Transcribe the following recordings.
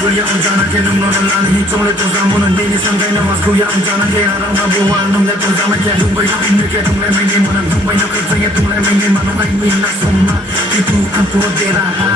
Kuya unjana ke num non lan hi chole to zamon ne ni sangai na mas kuya unjana ke arang na bo wal num le to zama ke dum bai na in ke dum le mai ne mon dum bai na ke sai tum le mai ne man mai ni na somma ki tu kan to de raha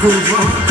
Go on.